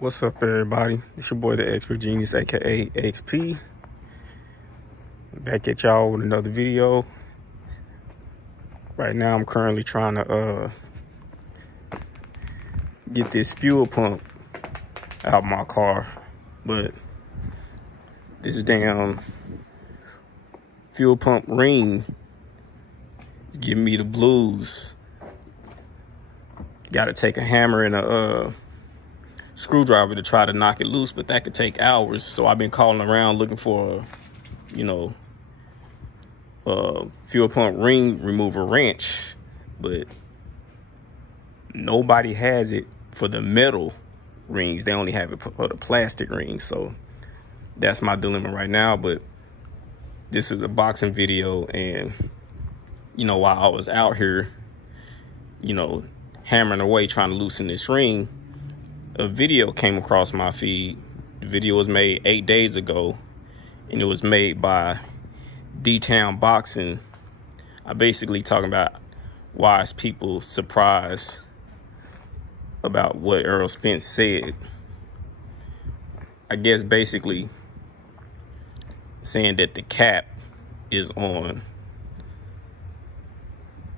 What's up, everybody? It's your boy, the Expert Genius, aka XP. Back at y'all with another video. Right now, I'm currently trying to get this fuel pump out my car, but this damn fuel pump ring is giving me the blues. Got to take a hammer and a screwdriver to try to knock it loose, but that could take hours. So I've been calling around looking for a fuel pump ring remover wrench, but nobody has it for the metal rings. They only have it for the plastic rings. So that's my dilemma right now. But this is a boxing video, and while I was out here hammering away trying to loosen this ring, a video came across my feed. The video was made 8 days ago, and it was made by D-Town Boxing. I basically talking about why is people surprised about what Errol Spence said. I guess basically saying that the cap is on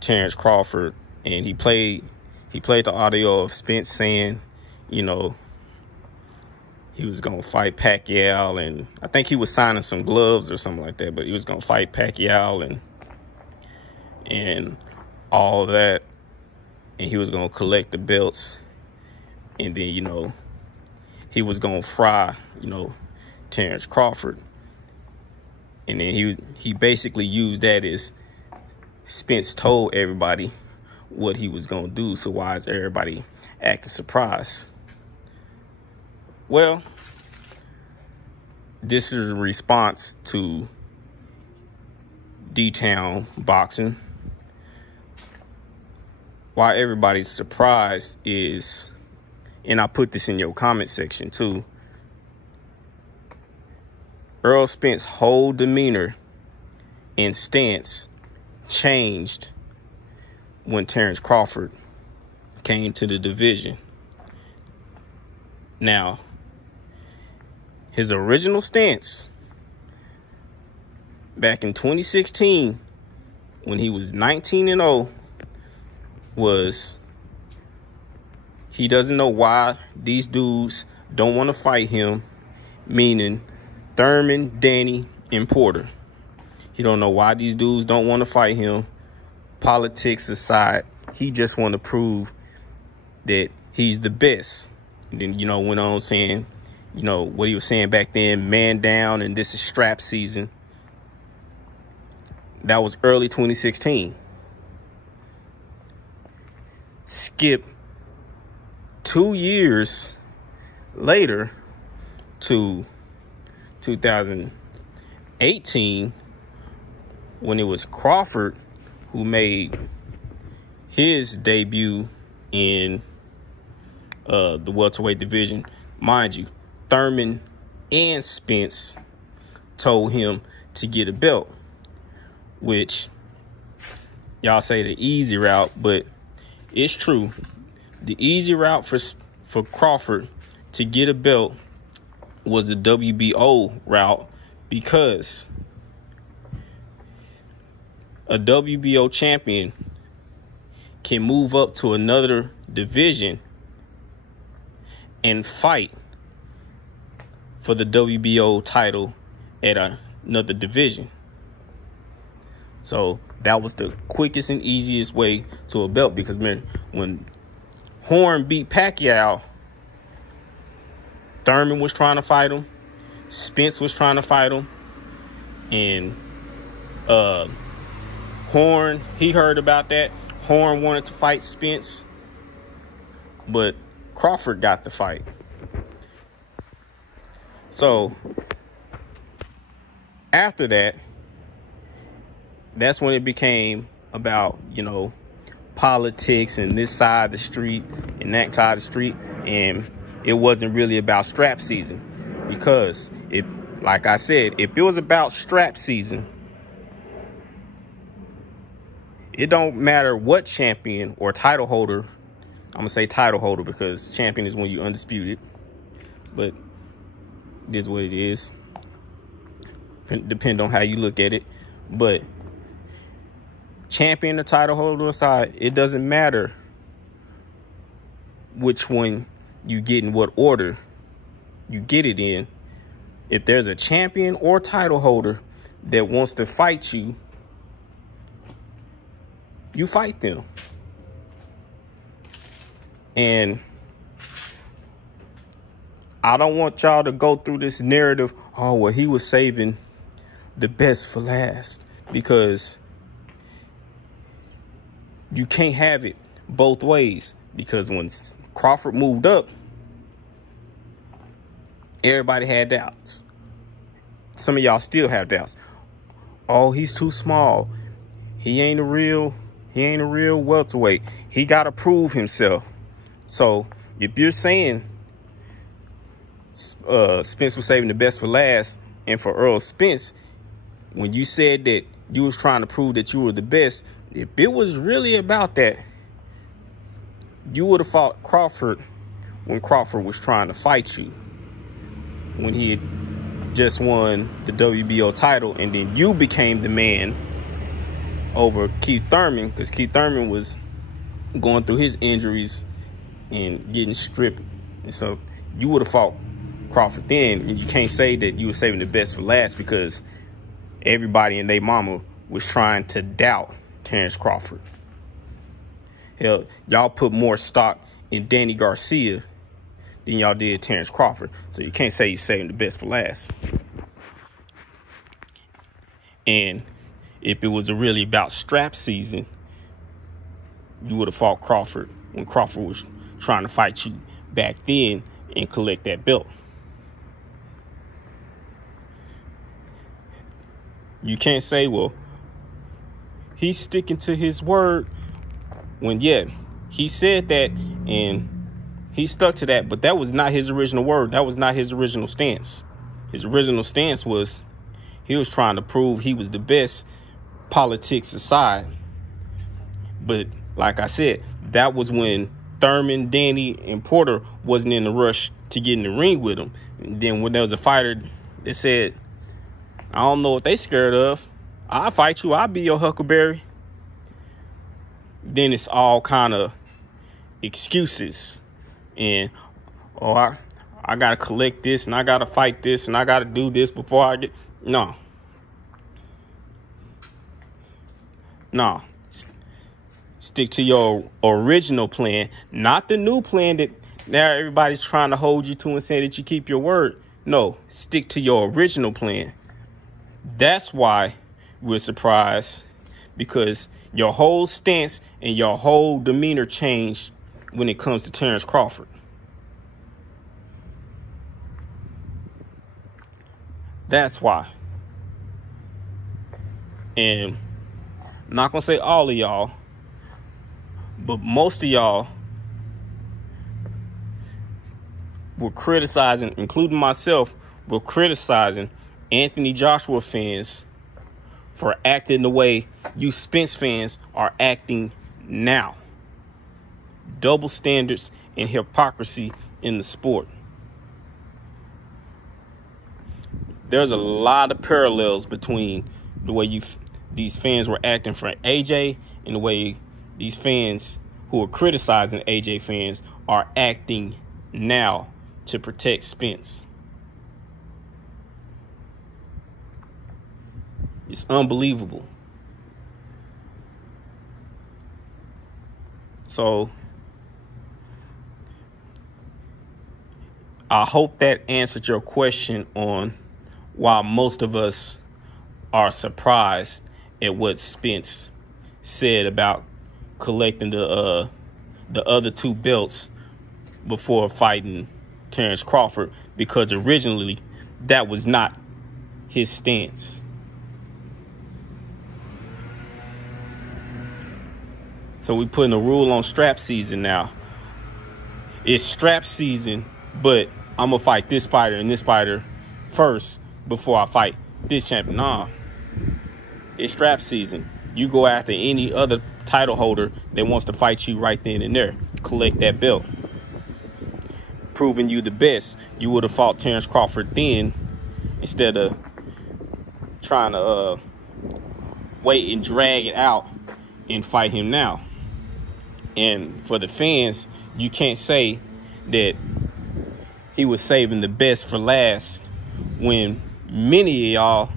Terrence Crawford, and he played the audio of Spence saying, he was going to fight Pacquiao, and I think he was signing some gloves or something like that, but he was going to fight Pacquiao and all that, and he was going to collect the belts, and then, he was going to fry, Terrence Crawford. And then he basically used that as Spence told everybody what he was going to do, so why is everybody acting surprised? Well, this is a response to D-Town Boxing. Why everybody's surprised is, and I put this in your comment section too, Errol Spence's whole demeanor and stance changed when Terrence Crawford came to the division. Now, his original stance back in 2016, when he was 19-0, was he doesn't know why these dudes don't want to fight him, meaning Thurman, Danny, and Porter. He don't know why these dudes don't want to fight him. Politics aside, he just want to prove that he's the best. And then, went on saying, what he was saying back then, man down, and this is strap season. That was early 2016. Skip 2 years later to 2018, when it was Crawford who made his debut in the welterweight division. Mind you, Thurman and Spence told him to get a belt, which y'all say the easy route, but it's true. The easy route for Crawford to get a belt was the WBO route, because a WBO champion can move up to another division and fight for the WBO title at another division. So that was the quickest and easiest way to a belt, because when Horn beat Pacquiao, Thurman was trying to fight him, Spence was trying to fight him, and Horn, he heard about that. Horn wanted to fight Spence, but Crawford got the fight. So after that, that's when it became about, politics and this side of the street and that side of the street. And it wasn't really about strap season, because like I said, if it was about strap season, it don't matter what champion or title holder. I'm going to say title holder because champion is when you're undisputed. but it is what it is. Depend on how you look at it. But champion or title holder aside, it doesn't matter which one you get in what order you get it in. If there's a champion or title holder that wants to fight you, you fight them. And I don't want y'all to go through this narrative, oh, well, he was saving the best for last, because you can't have it both ways. Because when Crawford moved up, everybody had doubts. Some of y'all still have doubts. Oh, he's too small. He ain't a real welterweight. He got to prove himself. So if you're saying Spence was saving the best for last, and for Errol Spence, when you said that you was trying to prove that you were the best, if it was really about that, you would have fought Crawford when Crawford was trying to fight you, when he had just won the WBO title, and then you became the man over Keith Thurman, because Keith Thurman was going through his injuries and getting stripped. And so you would have fought Crawford then, and you can't say that you were saving the best for last, because everybody and their mama was trying to doubt Terrence Crawford. Hell, y'all put more stock in Danny Garcia than y'all did Terrence Crawford. So you can't say you're saving the best for last. And if it was really about strap season, you would have fought Crawford when Crawford was trying to fight you back then and collect that belt. You can't say, well, he's sticking to his word, when, yeah, he said that and he stuck to that, but that was not his original word. That was not his original stance. His original stance was he was trying to prove he was the best, politics aside. But like I said, that was when Thurman, Danny, and Porter wasn't in the rush to get in the ring with him. And then when there was a fighter that said, I don't know what they scared of, I'll fight you, I'll be your Huckleberry, then it's all kind of excuses. And, oh, I got to collect this, and I got to fight this, and I got to do this before I get... No. Stick to your original plan, not the new plan that now everybody's trying to hold you to and say that you keep your word. No, stick to your original plan. That's why we're surprised, because your whole stance and your whole demeanor changed when it comes to Terrence Crawford. That's why. And I'm not going to say all of y'all, but most of y'all were criticizing, including myself, were criticizing Anthony Joshua fans for acting the way you Spence fans are acting now. Double standards and hypocrisy in the sport. There's a lot of parallels between the way these fans were acting for AJ and the way these fans who are criticizing AJ fans are acting now to protect Spence. It's unbelievable. So I hope that answered your question on why most of us are surprised at what Spence said about collecting the other two belts before fighting Terrence Crawford, because originally that was not his stance. So we putting a rule on strap season now. It's strap season, but I'm going to fight this fighter and this fighter first before I fight this champion. Nah, it's strap season. You go after any other title holder that wants to fight you right then and there. Collect that belt. proving you the best, you would have fought Terrence Crawford then instead of trying to wait and drag it out and fight him now. And for the fans, you can't say that he was saving the best for last when many of y'all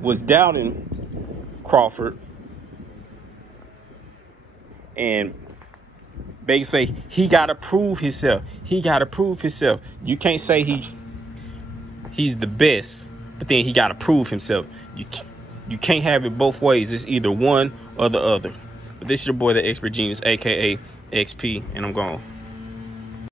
was doubting Crawford and they say he got to prove himself. He got to prove himself. You can't say he's the best, but then he got to prove himself. You can't have it both ways. It's either one or the other. But this is your boy, the Expert Genius, a.k.a. XP, and I'm gone.